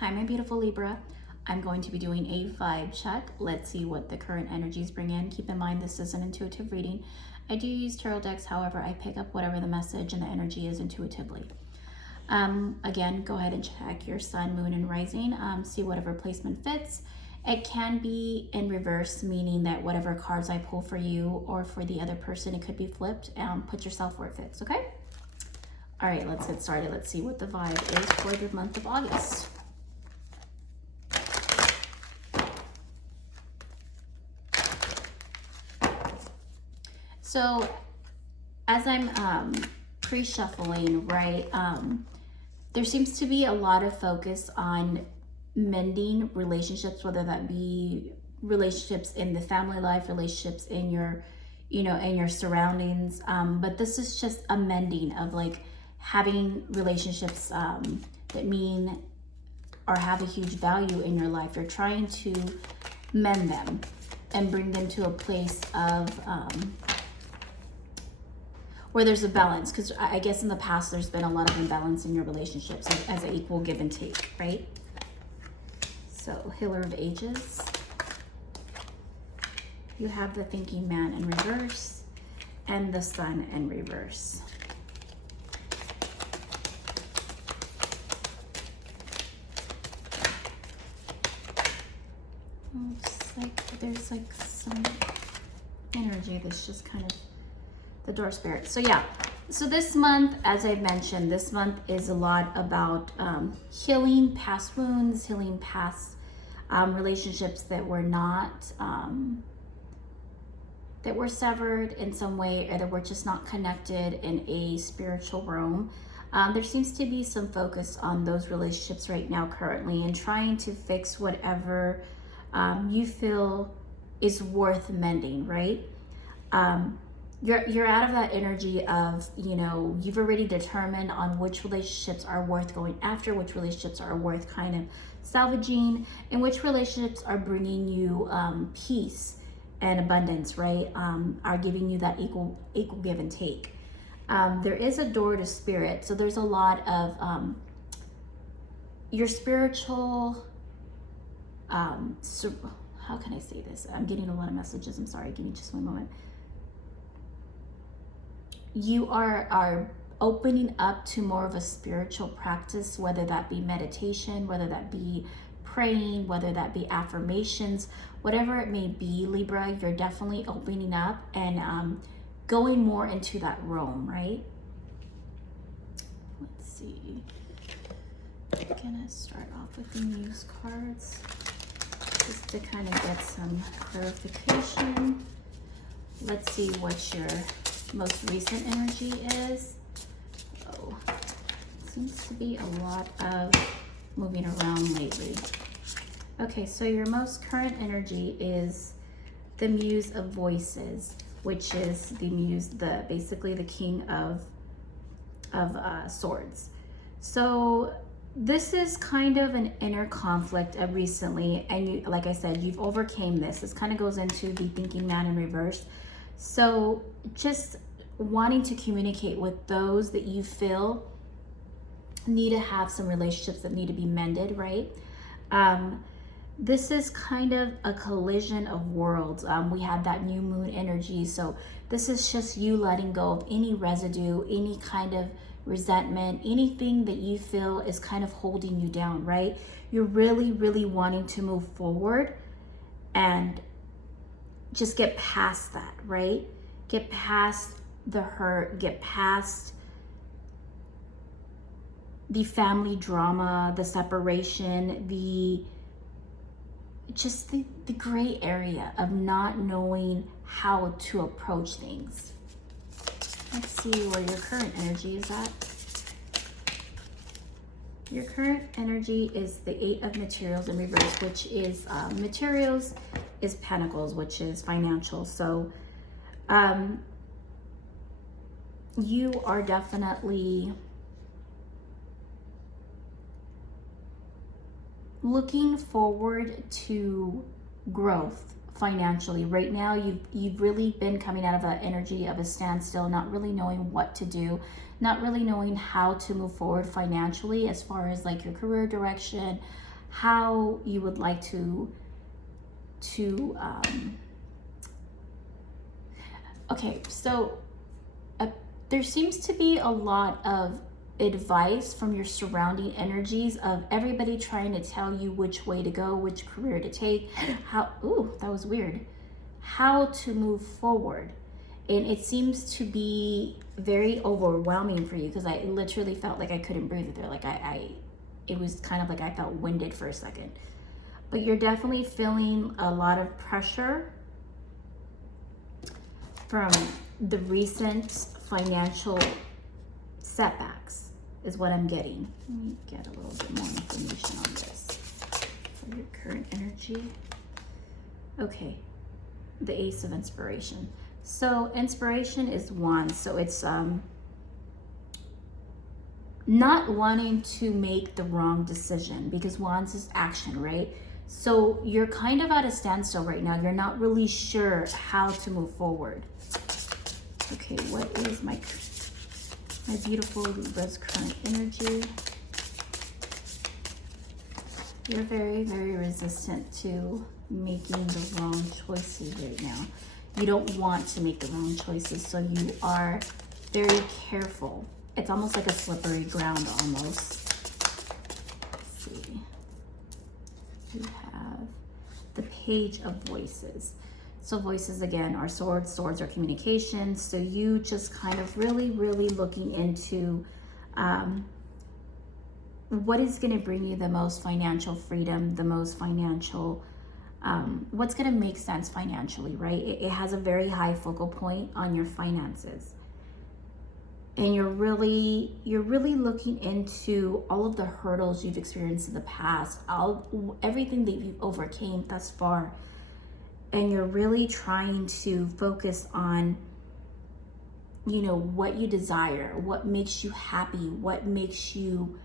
Hi, my beautiful Libra. I'm going to be doing a vibe check. Let's see what the current energies bring in. Keep in mind, this is an intuitive reading. I do use tarot decks, however, I pick up whatever the message and the energy is intuitively. Again, go ahead and check your sun, moon, and rising. See whatever placement fits. It can be in reverse, meaning that whatever cards I pull for you or for the other person, it could be flipped. Put yourself where it fits, okay? All right, let's get started. Let's see what the vibe is for the month of August. So as I'm pre-shuffling, right, there seems to be a lot of focus on mending relationships, whether that be relationships in the family life, relationships in your, in your surroundings. But this is just a mending of like having relationships that mean or have a huge value in your life. You're trying to mend them and bring them to a place of where there's a balance, because I guess in the past there's been a lot of imbalance in your relationships as an equal give and take, right? So Healer of Ages, you have the Thinking Man in reverse and the Sun in reverse. Looks like there's like some energy that's just kind of the door spirit. So yeah, so this month, as I mentioned, this month is a lot about healing past wounds, healing past relationships that were not, that were severed in some way, or that were just not connected in a spiritual realm. There seems to be some focus on those relationships right now currently, and trying to fix whatever you feel is worth mending, right? You're out of that energy of, you've already determined on which relationships are worth going after, which relationships are worth kind of salvaging, and which relationships are bringing you peace and abundance, right? Are giving you that equal give and take. There is a door to spirit, so there's a lot of your spiritual, so how can I say this? I'm getting a lot of messages. I'm sorry, give me just one moment. You are opening up to more of a spiritual practice, whether that be meditation, whether that be praying, whether that be affirmations, whatever it may be, Libra, you're definitely opening up and going more into that realm, right? Let's see. I'm gonna start off with the Muse cards just to kind of get some clarification. Let's see what your most recent energy is. Oh, seems to be a lot of moving around lately. Okay, so your most current energy is the Muse of Voices, which is the Muse, basically the King of Swords. So this is kind of an inner conflict of recently, and you, like I said, you've overcame this. This kind of goes into the Thinking Man in reverse. So just wanting to communicate with those that you feel need to have some relationships that need to be mended, right? This is kind of a collision of worlds. We had that new moon energy. So this is just you letting go of any residue, any kind of resentment, anything that you feel is kind of holding you down, right? You're really, really wanting to move forward and just get past that, right? Get past the hurt, get past the family drama, the separation, the gray area of not knowing how to approach things. Let's see where your current energy is at. Your current energy is the Eight of Materials in reverse, which is materials is Pentacles, which is financial. So you are definitely looking forward to growth financially. Right now, you've really been coming out of an energy of a standstill, not really knowing what to do, not really knowing how to move forward financially as far as like your career direction, how you would like okay, so there seems to be a lot of advice from your surrounding energies of everybody trying to tell you which way to go, which career to take, how, ooh, that was weird, how to move forward. And it seems to be very overwhelming for you, because I literally felt like I couldn't breathe there. Like it was kind of like I felt winded for a second. But you're definitely feeling a lot of pressure from the recent financial setbacks is what I'm getting. Let me get a little bit more information on this for your current energy. Okay, the Ace of Inspiration. So inspiration is wands, so it's not wanting to make the wrong decision, because wands is action, right? So you're kind of at a standstill right now. You're not really sure how to move forward. Okay, what is my beautiful Libra's current energy? You're very, very resistant to making the wrong choices right now. You don't want to make the wrong choices, so you are very careful. It's almost like a slippery ground almost. Let's see. You have the Page of Voices. So voices again are swords. Swords are communication. So you just kind of really, really looking into what is going to bring you the most financial freedom, the most financial, what's going to make sense financially, right? It has a very high focal point on your finances. And you're really looking into all of the hurdles you've experienced in the past, everything that you've overcame thus far. And you're really trying to focus on, you know, what you desire, what makes you happy, what makes you,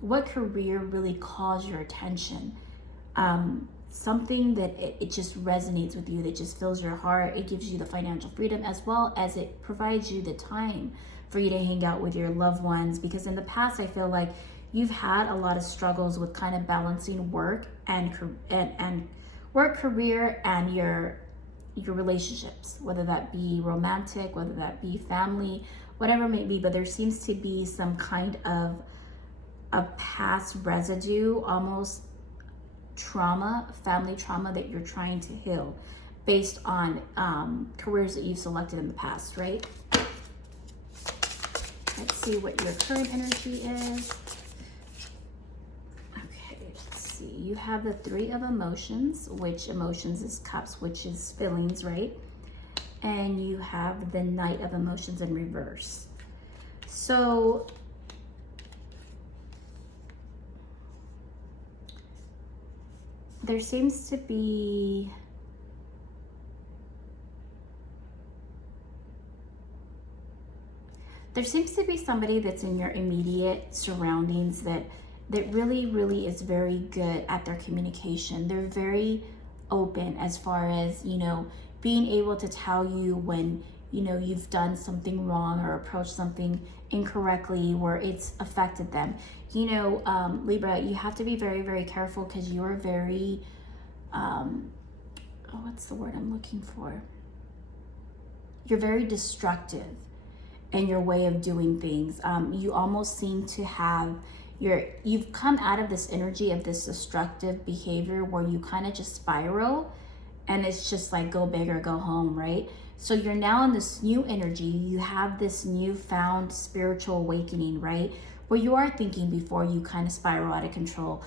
what career really calls your attention. Something that it just resonates with you, that just fills your heart. It gives you the financial freedom, as well as it provides you the time for you to hang out with your loved ones. Because in the past, I feel like you've had a lot of struggles with kind of balancing work and work, career, and your relationships, whether that be romantic, whether that be family, whatever it may be. But there seems to be some kind of a past residue, almost trauma, family trauma, that you're trying to heal based on careers that you've selected in the past, right? Let's see what your current energy is. Okay, let's see. You have the Three of Emotions, which emotions is cups, which is feelings, right? And you have the Knight of Emotions in reverse. So there seems to be somebody that's in your immediate surroundings that really is very good at their communication. They're very open as far as, you know, being able to tell you when, you know, you've done something wrong or approached something incorrectly where it's affected them. You know, Libra, you have to be very, very careful, because you're very, what's the word I'm looking for? You're very destructive in your way of doing things. You almost seem to have you've come out of this energy of this destructive behavior where you kind of just spiral, and it's just like go big or go home, right? So you're now in this new energy. You have this newfound spiritual awakening, right? Where you are thinking before you kind of spiral out of control.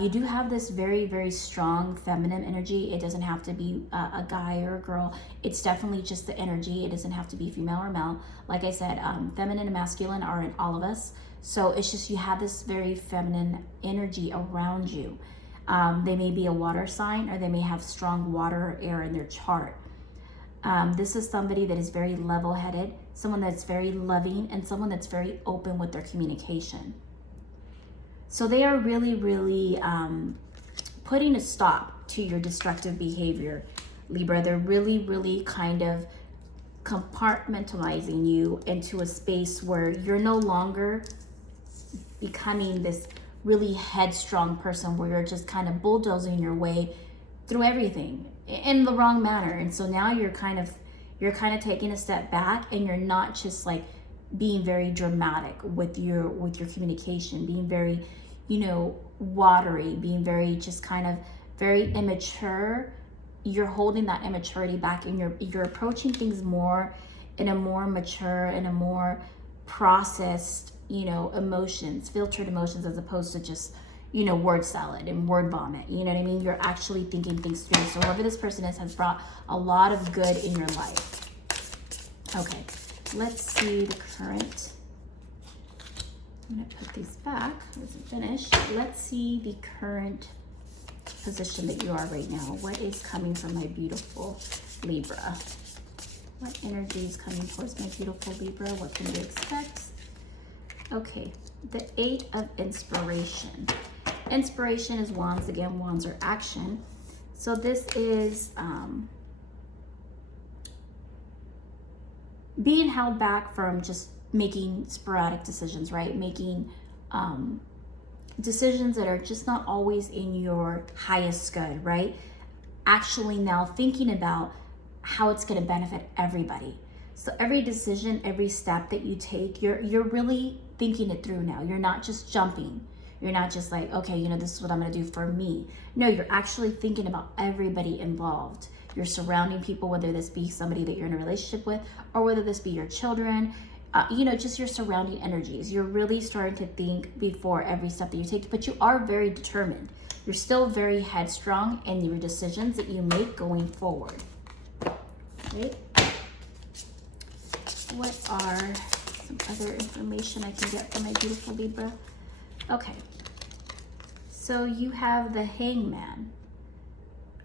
You do have this very, very strong feminine energy. It doesn't have to be a guy or a girl. It's definitely just the energy. It doesn't have to be female or male. Like I said, feminine and masculine are in all of us. So it's just you have this very feminine energy around you. They may be a water sign, or they may have strong water or air in their chart. This is somebody that is very level-headed, someone that's very loving, and someone that's very open with their communication. So they are really, really putting a stop to your destructive behavior, Libra. They're really, really kind of compartmentalizing you into a space where you're no longer becoming this really headstrong person where you're just kind of bulldozing your way through everything in the wrong manner. And so now you're kind of taking a step back, and you're not just like being very dramatic with your communication, being very, you know, watery, being very just kind of very immature. You're holding that immaturity back, and you're approaching things more in a more mature and a more processed, you know, emotions, filtered emotions, as opposed to just, you know, word salad and word vomit. You know what I mean? You're actually thinking things through. So whoever this person is has brought a lot of good in your life. Okay, let's see the current. I'm gonna put these back. It isn't finished. Let's see the current position that you are right now. What is coming from my beautiful Libra? What energy is coming towards my beautiful Libra? What can you expect? Okay, the 8 of Inspiration. Inspiration is wands. Again, wands are action. So this is being held back from just making sporadic decisions, right? Making decisions that are just not always in your highest good, right? Actually now thinking about how it's going to benefit everybody. So every decision, every step that you take, you're really thinking it through now. You're not just jumping. You're not just like, okay, you know, this is what I'm going to do for me. No, you're actually thinking about everybody involved. You're surrounding people, whether this be somebody that you're in a relationship with, or whether this be your children, you know, just your surrounding energies. You're really starting to think before every step that you take, but you are very determined. You're still very headstrong in your decisions that you make going forward. Right? What are some other information I can get from my beautiful Libra? Okay, so you have the Hangman,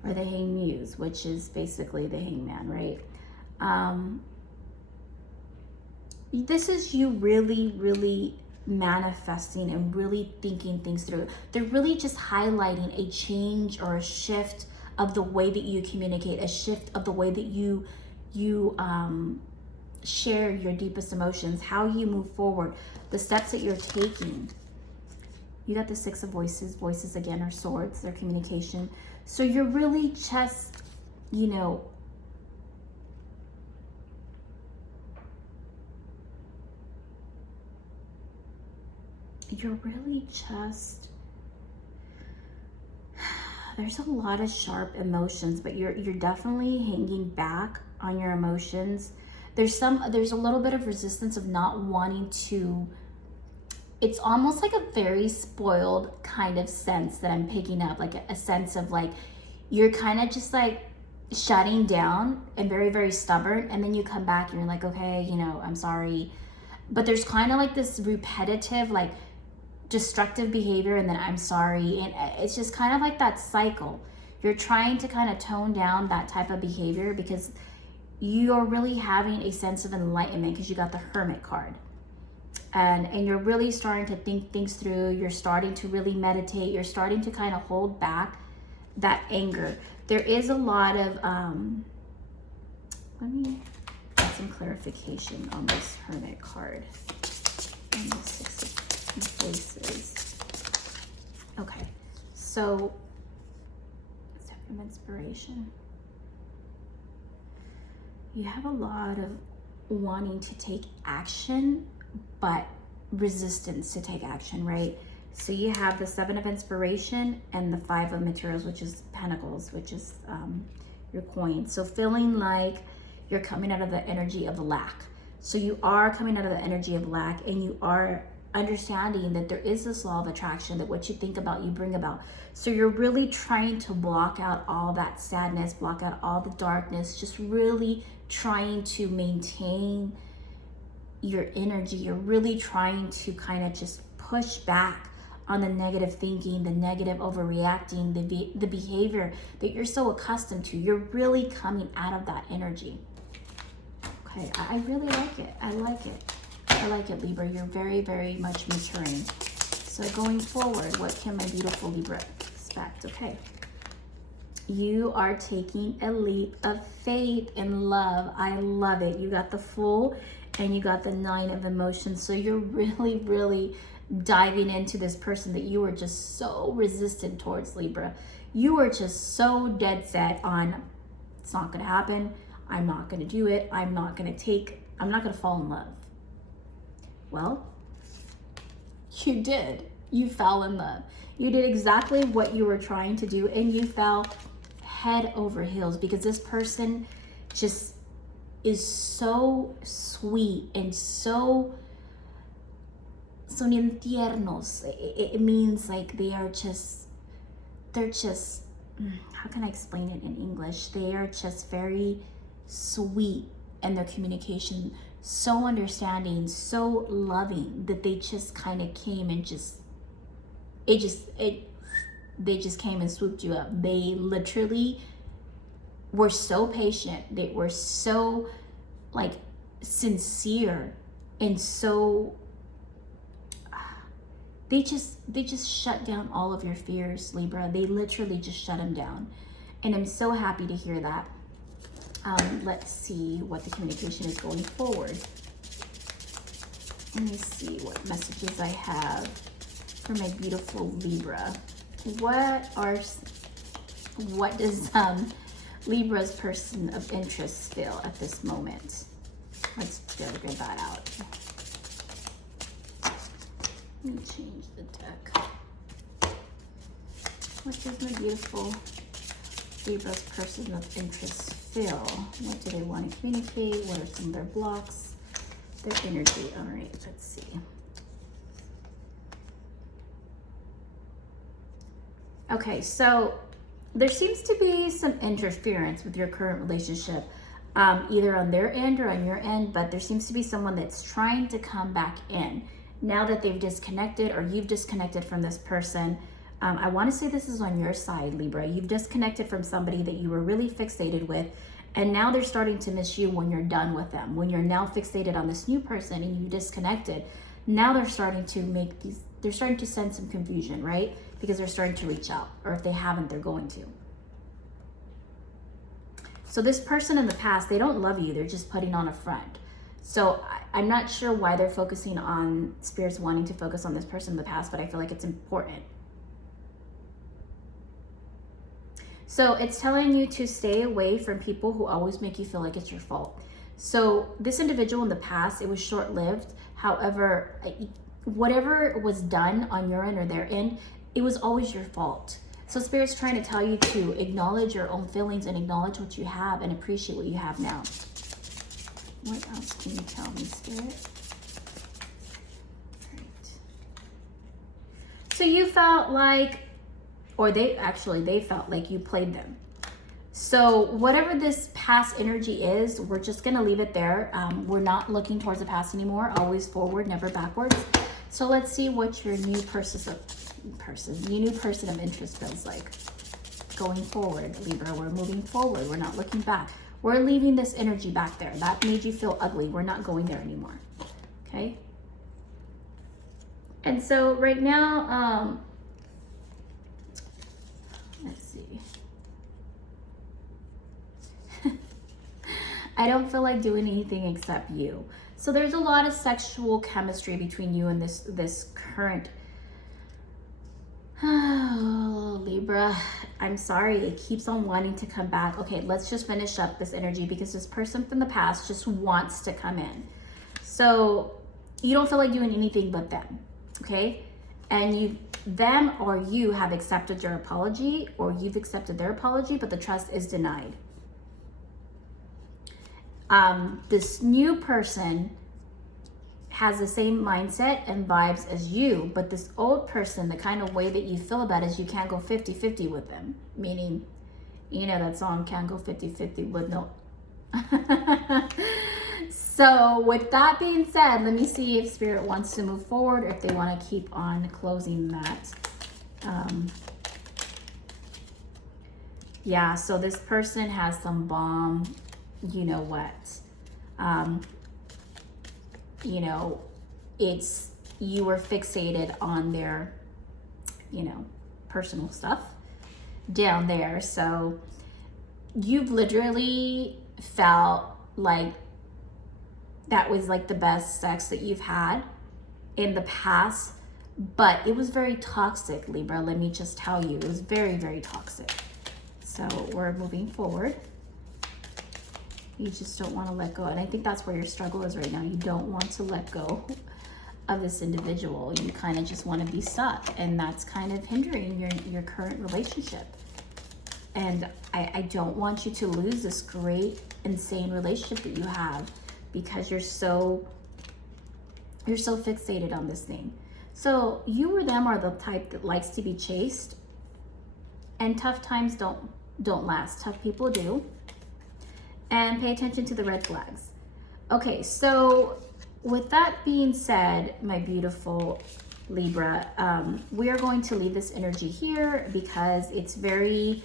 or the Hang Muse, which is basically the Hangman, right? This is you really, really manifesting and really thinking things through. They're really just highlighting a change or a shift of the way that you communicate, a shift of the way that you share your deepest emotions, how you move forward, the steps that you're taking. You got the 6 of Voices. Voices, again, are swords. They're communication. So you're really just, you know, you're really just, there's a lot of sharp emotions, but you're definitely hanging back on your emotions. There's a little bit of resistance of not wanting to, it's almost like a very spoiled kind of sense that I'm picking up, like a sense of like, you're kind of just like shutting down and very, very stubborn. And then you come back and you're like, okay, you know, I'm sorry. But there's kind of like this repetitive, like destructive behavior, and then I'm sorry. And it's just kind of like that cycle. You're trying to kind of tone down that type of behavior because you're really having a sense of enlightenment because you got the Hermit card. And you're really starting to think things through. You're starting to really meditate. You're starting to kind of hold back that anger. There is a lot of, let me get some clarification on this Hermit card and the 6 of Voices. Okay, so let's have some inspiration. You have a lot of wanting to take action, but resistance to take action, right? So you have the 7 of Inspiration and the 5 of Materials, which is Pentacles, which is your coin. So feeling like you're coming out of the energy of lack. So you are coming out of the energy of lack, and you are understanding that there is this law of attraction, that what you think about, you bring about. So you're really trying to block out all that sadness, block out all the darkness, just really trying to maintain your energy. You're really trying to kind of just push back on the negative thinking, the negative overreacting, the behavior that you're so accustomed to. You're really coming out of that energy. Okay, I really like it. I like it. I like it, Libra. You're very, very much maturing. So going forward, what can my beautiful Libra expect? Okay. You are taking a leap of faith in love. I love it. You got the Fool and you got the 9 of Emotions. So you're really, really diving into this person that you were just so resistant towards, Libra. You were just so dead set on, it's not going to happen. I'm not going to do it. I'm not going to fall in love. Well, you did. You fell in love. You did exactly what you were trying to do, and you fell head over heels because this person just is so sweet and so son tiernos. It means like they're just, how can I explain it in English? They are just very sweet in their communication, so understanding, so loving, that they just kind of came and they just came and swooped you up. They literally were so patient. They were so like sincere and so they just shut down all of your fears, Libra. They literally just shut them down. And I'm so happy to hear that. Let's see what the communication is going forward. Let me see what messages I have for my beautiful Libra. What does Libra's person of interest feel at this moment? Let's figure that out. Let me change the deck. What does my beautiful Libra's person of interest feel? What do they want to communicate? What are some of their blocks? Their energy. All right, let's see. Okay, so there seems to be some interference with your current relationship, either on their end or on your end, but there seems to be someone that's trying to come back in now that they've disconnected or you've disconnected from this person. I want to say this is on your side, Libra. You've disconnected from somebody that you were really fixated with, and now they're starting to miss you when you're done with them. When you're now fixated on this new person and you disconnected, now they're starting to send some confusion, right? Because they're starting to reach out, or if they haven't, they're going to. So this person in the past, they don't love you. They're just putting on a front. So I'm not sure why they're focusing on, Spirit's wanting to focus on this person in the past, but I feel like it's important. So it's telling you to stay away from people who always make you feel like it's your fault. So this individual in the past, it was short-lived. However, whatever was done on your end or their end, it was always your fault. So Spirit's trying to tell you to acknowledge your own feelings and acknowledge what you have and appreciate what you have now. What else can you tell me, Spirit? Right. So you felt like, or they felt like you played them. So whatever this past energy is, we're just gonna leave it there. We're not looking towards the past anymore. Always forward, never backwards. So let's see what your new person of interest feels like. Going forward, Libra, we're moving forward. We're not looking back. We're leaving this energy back there. That made you feel ugly. We're not going there anymore. Okay? And so right now, let's see. I don't feel like doing anything except you. So there's a lot of sexual chemistry between you and this current. Oh, Libra, I'm sorry. It keeps on wanting to come back. Okay, let's just finish up this energy because this person from the past just wants to come in. So you don't feel like doing anything but them, okay? And them or you have accepted your apology, or you've accepted their apology, but the trust is denied. This new person has the same mindset and vibes as you, but this old person, the kind of way that you feel about it is you can't go 50-50 with them. Meaning, you know that song, can't go 50-50 with no. So with that being said, let me see if Spirit wants to move forward or if they want to keep on closing that. Yeah, so this person has some bomb, you know what. You know, you were fixated on their, you know, personal stuff down there. So you've literally felt like that was like the best sex that you've had in the past. but it was very toxic, Libra. Let me just tell you, it was very, very toxic. So we're moving forward. You just don't want to let go. And I think that's where your struggle is right now. You don't want to let go of this individual. You kind of just want to be stuck. And that's kind of hindering your current relationship. And I don't want you to lose this great, insane relationship that you have because you're so fixated on this thing. So you or them are the type that likes to be chased. And tough times don't last. Tough people do. And pay attention to the red flags. Okay, so with that being said, my beautiful Libra, we are going to leave this energy here because it's very,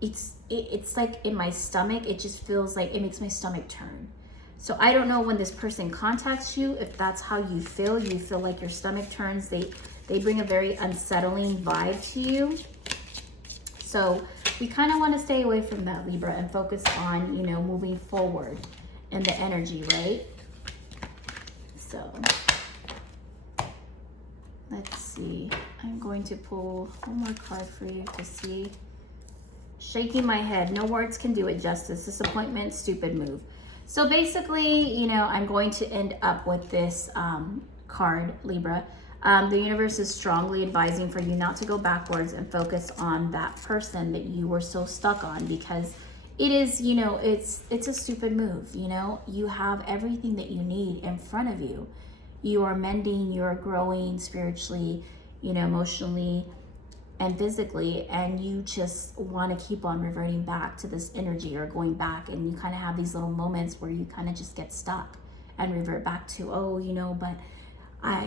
it's like in my stomach. It just feels like it makes my stomach turn. So I don't know when this person contacts you, if that's how you feel like your stomach turns. They bring a very unsettling vibe to you. So we kind of want to stay away from that, Libra, and focus on, you know, moving forward in the energy, right? So let's see. I'm going to pull one more card for you to see. Shaking my head. No words can do it justice. Disappointment, stupid move. So basically, you know, I'm going to end up with this card, Libra. The universe is strongly advising for you not to go backwards and focus on that person that you were so stuck on, because it is, you know, it's a stupid move. You know, you have everything that you need in front of you. You are mending, you're growing spiritually, you know, emotionally and physically, and you just want to keep on reverting back to this energy or going back, and you kind of have these little moments where you kind of just get stuck and revert back to, oh, you know, but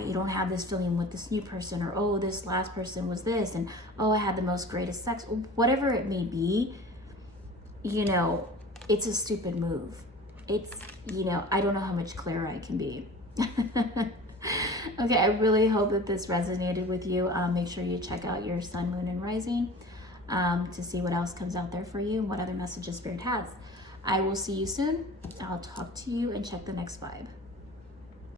you don't have this feeling with this new person, or oh, this last person was this, and oh, I had the most greatest sex, whatever it may be. You know, it's a stupid move. It's, you know, I don't know how much clearer I can be. Okay, I really hope that this resonated with you. Make sure you check out your sun, moon, and rising to see what else comes out there for you and what other messages Spirit has. I will see you soon. I'll talk to you and check the next vibe.